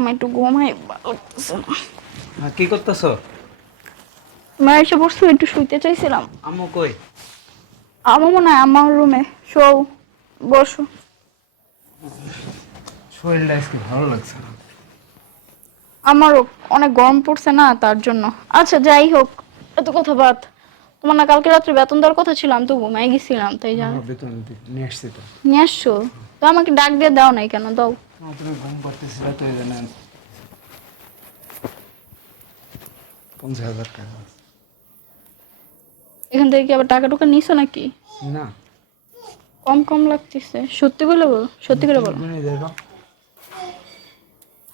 আম্মা একটু ঘুমাই ভালো লাগতেছে না। হ্যাঁ, কি করতেছো? মা এসে বসছো একটু শুইতে চাইছিলাম। আম্মু কই? আমার মনে হয় আমার রুমে শোও বসো। শরীরটা আজকে ভালো লাগছে না। আমারও অনেক গরম পড়ছে না তার জন্য। আচ্ছা যাই হোক এত কথা বাদ। তোমার না কালকে রাত্রে বেতন দেওয়ার কথা ছিলাম তো ঘুমাই গেছিলাম তাই আমার বেতন নিয়ে আসছি তো। নিয়ে আসছো? তো আমাকে ডাক দিয়ে দাও নাই কেন দাও। তুমি ঘুম পাড়তেছিল তো এই জন্য পঞ্চাশ হাজার টাকা এখান থেকে কি আবার টাকা টুকা নিছো নাকি? না। কম কম লাগতেছে। সত্যি বলে বলো সত্যি করে বলো।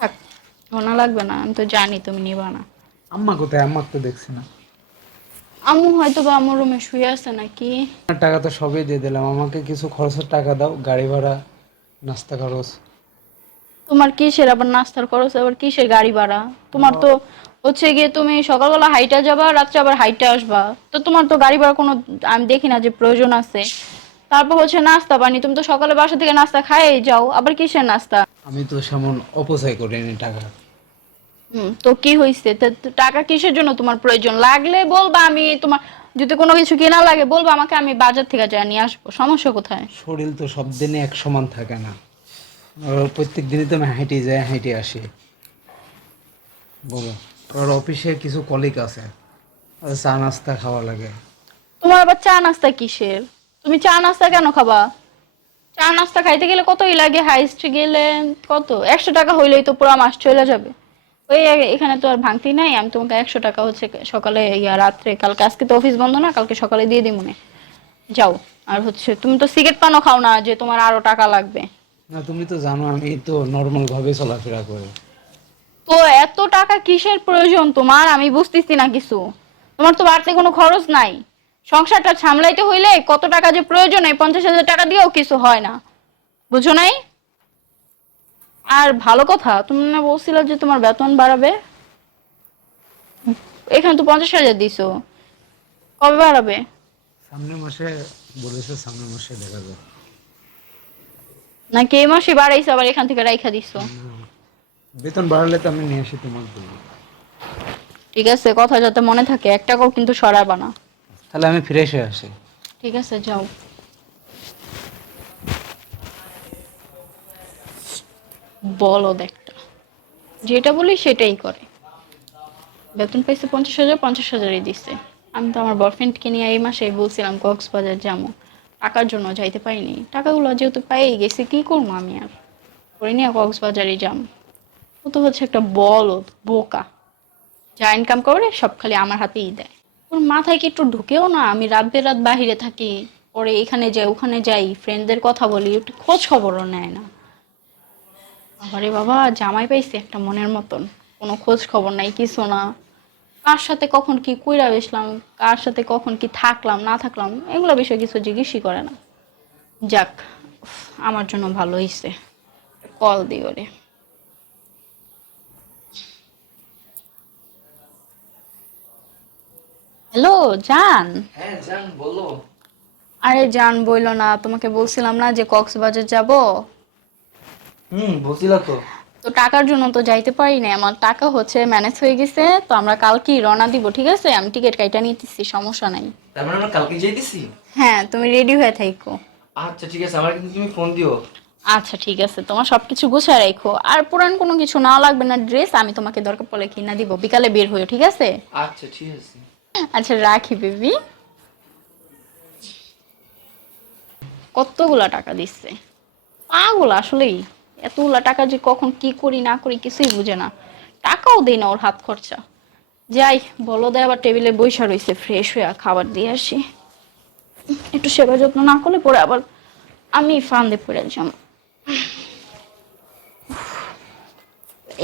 থাক শোনা লাগবে না আমি তো জানি তুমি নিবা না। আম্মা কোথায়? আম্মা তো দেখছি না। আম্মু হয়তো বা আমার রুমে শুয়ে আছে নাকি? টাকা তো সবই দিয়ে দিলাম। আমাকে কিছু খরচের টাকা দাও গাড়ি ভাড়া নাস্তা খরচ। তোমার কিসের আবার নাস্তার খরচ আবার কিসের গাড়ি ভাড়া? তোমার তো হচ্ছে গিয়ে তুমি সকালবেলা হাইটা যাবা রাত্রে আবার হাইটা আসবা। তো তোমার তো গাড়ি ভাড়া কোনো আমি দেখি না যে প্রয়োজন আছে। তারপর হচ্ছে নাস্তা পানি তুমি তো সকালে বাসা থেকে নাস্তা খাই যাও আবার কিসের নাস্তা? আমি তো সেমন অপচয় করিনি টাকা। হুম তো কি হয়েছে টাকা কিসের জন্য তোমার প্রয়োজন? লাগলে বলবা আমি তোমার যদি কোনো কিছু কেনা লাগে বলবা আমাকে আমি বাজার থেকে যা নিয়ে আসব। সমস্যা কোথায়? শরীর তো সব দিনে এক সমান থাকে না। প্রত্যেক দিনই তো আমি হাঁটি যাই হাঁটি আসি। বলো ওর অফিসে কিছু কলিগ আছে চা নাস্তা খাওয়া লাগে। তোমার আবার চা নাস্তা কিসের? তুমি চা নাস্তা কেন খাবা? চা নাস্তা খাইতে গেলে কতই লাগে? হাইস্ট গেলে কত? একশো টাকা হইলেই তো পুরো মাস চলে যাবে। ওই এখানে তো আর ভাঙতি নাই, আমি তোমাকে একশো টাকা হচ্ছে সকালে ইয়া রাত্রে, কালকে আজকে তো অফিস বন্ধ না, কালকে সকালে দিয়ে দিই মনে। যাও, আর হচ্ছে তুমি তো সিগারেট পানও খাও না যে তোমার আরও টাকা লাগবে। না তুমি তো জানো আমি তো নর্মাল ভাবে চলাফেরা করি। তো এত টাকা কিসের প্রয়োজন তোমার? আমি বুঝতেছি না কিছু। তোমার তো বাড়তি কোনো খরচ নাই। সংসারটা সামলাইতে হইলে কত টাকা যে প্রয়োজন এই পঞ্চাশ হাজার টাকা দিয়েও কিছু হয় না। বুঝো নাই? আর ভালো কথা তুমি না বলছিলে যে তোমার বেতন বাড়াবে? এখানে তো পঞ্চাশ হাজার দিছো। কবে বাড়াবে? সামনের মাসে বলেছে সামনের মাসে দেখা যাবে। নাকি এই মাসে বাড়াইছো আবার এখান থেকে রাইখা দিছো? বেতন বাড়ালে তো আমি নিয়ে আসি তোমার জন্য। ঠিক আছে কথা যাতে মনে থাকে এক টাকাও কিন্তু সরাবা না। তাহলে আমি ফ্রেশ হয়ে আসি। ঠিক আছে যাও। বলো দেখটা। যেটা বলি সেটাই করে। বেতন পাইছে পঞ্চাশ হাজার পঞ্চাশ হাজারই দিচ্ছে আমি তো আমার বয়ফ্রেন্ডকে নিয়ে এই মাসে বলছিলাম কক্সবাজার যাব। টাকার জন্য যাইতে পারিনি। টাকাগুলো যেহেতু পাই গেছি, কি করব আমি আর? করে নিয়ে কক্সবাজারে যাম। ও তো হচ্ছে একটা বলদ, বোকা। যা ইনকাম করে সব খালি আমার হাতেই দেয়। ওর মাথায় কি একটু ঢুকেও না? আমি রাত বেরাত বাহিরে থাকি, পরে এখানে যাই, ওখানে যাই ফ্রেন্ডদের কথা বলি, একটু খোঁজ খবরও নেয় না। আরে বাবা, জামাই পাইছে একটা মনের মতন। কোনো খোঁজ খবর নাই, কিছু না। কার সাথে কখন কি কইরা বেসলাম কার সাথে কখন কি থাকলাম না থাকলাম এগুলো বিষয়ে কিছু জিজ্ঞেসই করে না। যাক আমার জন্য ভালো হয়েছে কল দিই ওরে হ্যালো জান? হ্যাঁ জান বলো। আরে জান বইলো না। তোমাকে বলছিলাম না যে কক্সবাজার যাব? হুম বলছিলা তো। তো টাকার জন্য তো যাইতে পারি না আমার টাকা হচ্ছে ম্যানেজ হয়ে গেছে তো আমরা কালকেই রওনা দিব ঠিক আছে? আমি টিকিট কাইটা নিতেছি সমস্যা নাই। তার মানে আমরা কালকে যাইতেছি হ্যাঁ তুমি রেডি হয়ে থাকো আচ্ছা ঠিক আছে আমার কিন্তু তুমি ফোন দিও। আচ্ছা ঠিক আছে তোমার সবকিছু গুছায় রাখো আর পুরান কোনো কিছু না লাগবে না ড্রেস আমি তোমাকে দরকার পড়লে কিনা দিব বিকালে বের হইও ঠিক আছে? আচ্ছা ঠিক আছে। আচ্ছা রাখি বেবি। কতগুলা টাকা দিচ্ছে? পাগল আসলেই। এতগুলা টাকা যে কখন কি করি না করি কিছুই বুঝে না। টাকাও দেই না ওর হাত খরচা। যাই বলো দেয় আবার টেবিলে বৈশা রয়েছে ফ্রেশ হয়ে খাবার দিয়ে আসি। একটু সেবা যত্ন না করলে পরে আবার আমি ফান্দে পড়ে যাম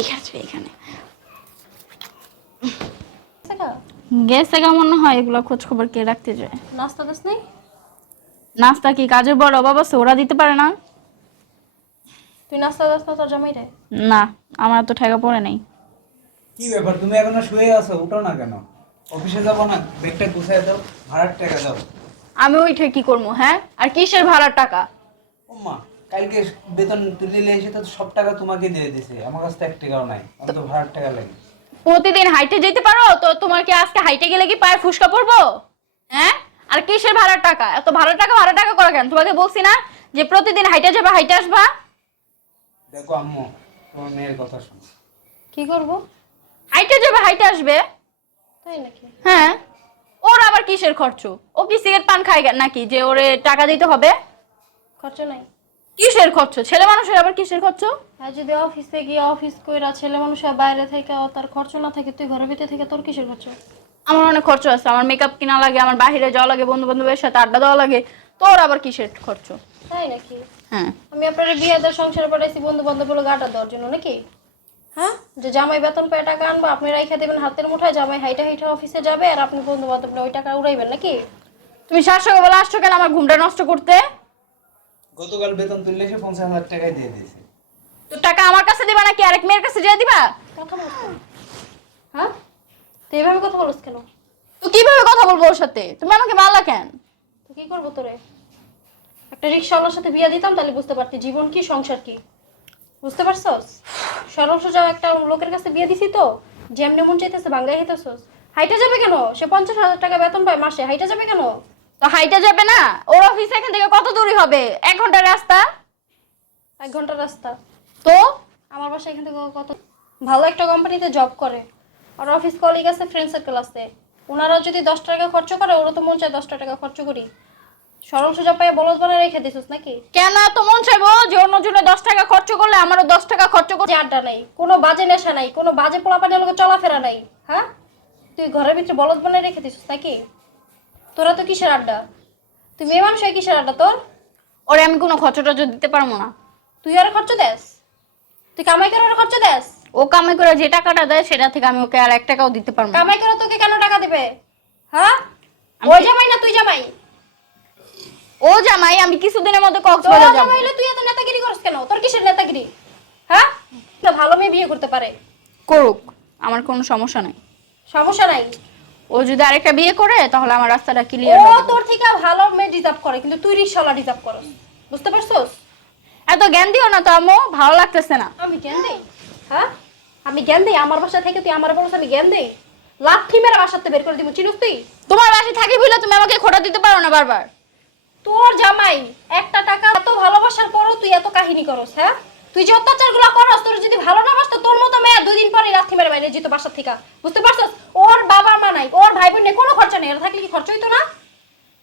এখানে এখানে। গেছে কেমন হয় এগুলো খোঁজ খবর কে রাখতে যায়? নাস্তা নেই? নাস্তা কি কাজের বড় অভাব আছে? ওরা দিতে পারে না? তুই নাস্তা দাস না তোর জামাই রে না আমার তো ঠেকা পড়ে নাই। কি ব্যাপার তুমি এখনও শুয়ে আছো? উঠো না কেন? অফিসে যাব না ব্যাগটা গুছাই দাও ভাড়ার টাকা দাও। আমি ওইটা কি করব হ্যাঁ? আর কিসের ভাড়ার টাকা? ও মা কালকে বেতন তুলিলে এসে তো সব টাকা তোমাকে দিয়ে দিছে। আমার কাছে তো এক টাকাও নাই আমার তো ভাড়ার টাকা লাগে। প্রতিদিন হাইটে যেতে পারো? তো তোমার কি আজকে হাইটে গেলে কি পায়ে ফুসকা পড়ব? হ্যাঁ? আর কিসের ভাড়ার টাকা? এত ভাড়া টাকা ভাড়া টাকা করা কেন? তোমাকে বলছি না যে প্রতিদিন হাইটে যাবে হাইটে আসবা। দেখো আম্মু তোমার মেয়ের কথা শোনো কি করব? হাইটে যাবে হাইটে আসবে। তাই নাকি? হ্যাঁ। ওর আবার কিসের খরচ? ও কি সিগারেট পান খায় নাকি যে ওরে টাকা দিতে হবে? খরচ নাই। কিসের খরচ? ছেলে মানুষের আবার কিসের খরচ? আর যদি অফিসে গিয়ে অফিস কইরা ছেলে মানুষ বাইরে থেকে ও তার খরচ না থাকে তুই ঘরের ভিতরে থেকে তোর কিসের খরচ? আমার অনেক খরচ আছে। আমার মেকআপ কিনা লাগে আমার বাইরে যাওয়া লাগে বন্ধু বান্ধবের সাথে আড্ডা দেওয়া লাগে। তোর আবার কিসের খরচ? তাই নাকি? হ্যাঁ। আমি আপনার বিয়ে দেওয়ার সংসার পাঠাইছি বন্ধু বান্ধব বলে গাটা দেওয়ার জন্য নাকি? হ্যাঁ। যে জামাই বেতন পেয়ে টাকা আনব আপনি রাইখা দেবেন হাতের মুঠায় জামাই হাইটা হাইটা অফিসে যাবে আর আপনি বন্ধু বান্ধব ওই টাকা উড়াইবেন নাকি? তুমি শাশুড়ি বলে আসছো কেন আমার ঘুমটা নষ্ট করতে? গতকাল বেতন তুললে এসে পঞ্চাশ হাজার টাকাই দিয়ে দিয়েছে। তো টাকা আমার কাছে দিবা নাকি আরেক মেয়ের কাছে দিয়ে দিবা? কথা হ্যাঁ? তো এইভাবে কথা বলছ কেন? তো কীভাবে কথা বলব ওর সাথে? তুমি আমাকে মারলা কেন? তো কি করব তোরে? একটা রিক্সাওয়ালার সাথে বিয়ে দিতাম তাহলে বুঝতে পারতি জীবন কি সংসার কি। বুঝতে পারছস? সরল সোজা একটা লোকের কাছে বিয়ে দিছি তো যেমনি মন চাইতেছে বাঙ্গাই হইতেছস। হাইটা যাবে কেন? সে পঞ্চাশ হাজার টাকা বেতন পায় মাসে হাইটা যাবে কেন? তো হাইটা যাবে না ওর অফিস এখান থেকে কত দূরই হবে? এক ঘণ্টার রাস্তা? এক ঘণ্টার রাস্তা। তো? আমার বাসা এখান থেকে কত? ভালো একটা কোম্পানিতে জব করে। আর অফিস কলিগ আছে ফ্রেন্ড সার্কেল আছে। ওনারা যদি দশ টাকা খরচ করে ওরা তো মন চায় দশটা টাকা খরচ করি। সরল সোজা পায়ে বলদ বানায় রেখে দিছিস নাকি? কেন? তো মন চাইব? যে অন্য জনে দশ টাকা খরচ করলে আমারও দশ টাকা খরচ করতে আড্ডা নাই কোনো বাজে নেশা নাই কোনো বাজে পোলাপানের লোক চলাফেরা নাই হ্যাঁ? তুই ঘরের ভিতরে বলদ বানায় রেখে দিছিস নাকি? তোরা তো কিসের আড্ডা? তুই মেয়ে মানুষ হয়ে কিসের আড্ডা তোর? ওরে আমি কোনো খরচ টরচ দিতে পারব না। তুই আর খরচ দেস? তুই কামাই করে ওর খরচ দেস? ও কামে করে যে টাকাটা দেয় সেটা থেকে আমি ওকে আর এক টাকাও দিতে পারব না। কামাই করে তোকে কেন টাকা দিবে? হ্যাঁ? ওই জামাই না তুই জামাই? ও জামাই আমি কিছুদিনের মধ্যে কক্সবাজার যাব। তুই এত নেতাগিরি করছ কেন? তোর কিসের নেতাগিরি? হ্যাঁ? না ভালো মেয়ে বিয়ে করতে পারে। করুক আমার কোনো সমস্যা নাই। সমস্যা নাই? ও যদি আরেকটা বিয়ে করে তাহলে আমার রাস্তাটা ক্লিয়ার হবে। ও তোর থেকে ভালো মেয়ে ডিজার্ভ করে কিন্তু তুই রিক্সাওয়ালা ডিজার্ভ করস। বুঝতে পারছস? এত জ্ঞান দিও না তো আম্মু ভালো লাগতেছে না। আমি জ্ঞান দেই? হ্যাঁ? আমি জ্ঞান দেই? আমার বাসা থেকে তুই আমার বলছ আমি জ্ঞান দেই? লাঠি মেরে বাসাতে বের করে দিব চিনুস তুই? তোমার বাসায় থাকি বলে তুমি আমাকে খোটা দিতে পারো না বারবার। তোর জামাই একটা টাকা এত ভালোবাসার পরও তুই এত কাহিনী করস হ্যাঁ? তুই যে অত্যাচারগুলো করস তোর যদি ভালো না বাসতো তোর মতো মেয়ে দুই দিন পরে লাঠি মেরে বাইরে যেত বাসার থেকে। বুঝতে পারছস? ওর বাবা মা নাই ওর ভাই বোন কোনো খরচা নেই ওরা থাকলে কি খরচ হইতো না?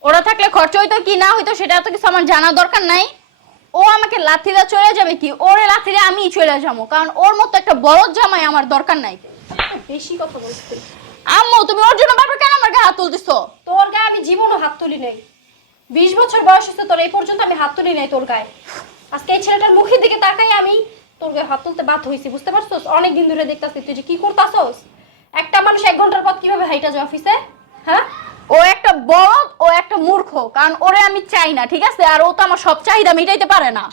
ওরা থাকলে খরচ হইতো কি না হইতো সেটা এত কিছু আমার জানা দরকার নাই। ও আমাকে লাথি লাথিরা চলে যাবে কি? ওরে লাথি লাথিরে আমি চলে যাব কারণ ওর মতো একটা বড় জামাই আমার দরকার নাই। বেশি কথা বলছিস আম্মু তুমি ওর জন্য বারবার কেন আমার গায়ে হাত তুলতেছো? তোর গায়ে আমি জীবনও হাত তুলি নাই। বিশ বছর বয়স হচ্ছে তোর, এই পর্যন্ত আমি হাত তুলি নাই তোর গায়ে। আজকে এই ছেলেটার মুখের দিকে তাকাই আমি, তোর গায়ে হাত তুলতে বাধ্য হয়েছি, বুঝতে পারছস? অনেক দিন ধরে দেখতাছি, তুই যে কি করতাছস? একটা মানুষ এক ঘণ্টার পর কীভাবে হাইটা যায় অফিসে হ্যাঁ? ও একটা বড় ও একটা মূর্খ, কারণ ওরে আমি চাই না, ঠিক আছে? আর ও তো আমার সব চাহিদা মিটাইতে পারে না।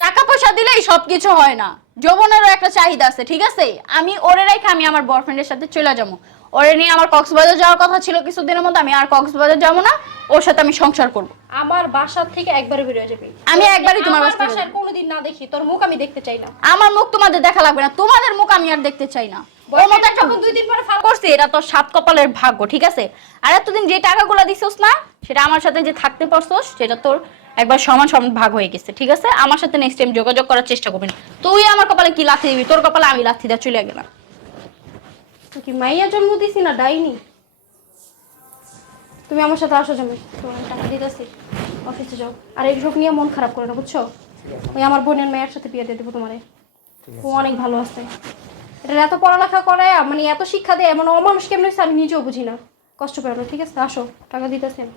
টাকা পয়সা দিলেই সব কিছু হয় না। যৌবনেরও একটা চাহিদা আছে, ঠিক আছে? আমি ওরে রেখে আমি আমার বয়ফ্রেন্ডের সাথে চলে যাব। ওরে নিয়ে আমার কক্সবাজার যাওয়ার কথা ছিল কিছুদিনের মধ্যে আমি আর কক্সবাজার যাব না ওর সাথে আমি সংসার করব। আমার বাসার থেকে একবারে বেরিয়ে যাবি। আমি একবারই তোমার বাসা থেকে কোনোদিন না দেখি তোর মুখ আমি দেখতে চাই না। আমার মুখ তোমাদের দেখা লাগবে না তোমাদের মুখ আমি আর দেখতে চাই না। ওর মতো একটা যখন দুই দিন পরে ফাল করছি এটা তো সাত কপালের ভাগ্য ঠিক আছে? আর এতদিন যে টাকাগুলো দিছস না সেটা আমার সাথে যে থাকতে পারছস সেটা তোর একবার সমান সমান ভাগ হয়ে গেছে ঠিক আছে? আমার সাথে নেক্সট টাইম যোগাযোগ করার চেষ্টা করবি না। তুই আমার কপালে কি লাথি দিবি? তোর কপালে আমি লাথি দিয়ে চলে গেলাম। তুই কি মাইয়া জন্ম দিছি না ডাইনি? তুমি আমার সাথে আসো জমি তোমার টাকা দিতেছি অফিসে যাও। আর এইসব নিয়ে মন খারাপ করে না বুঝছ? ওই আমার বোনের মেয়ের সাথে বিয়ে দিয়ে দেবো তোমারে। ও অনেক ভালো আছে। এটা এত পড়ালেখা করে মানে এত শিক্ষা দেয় এমন অমানুষ কেমন আমি নিজেও বুঝি না। কষ্ট পেও না ঠিক আছে? আসো টাকা দিতেছি আমি।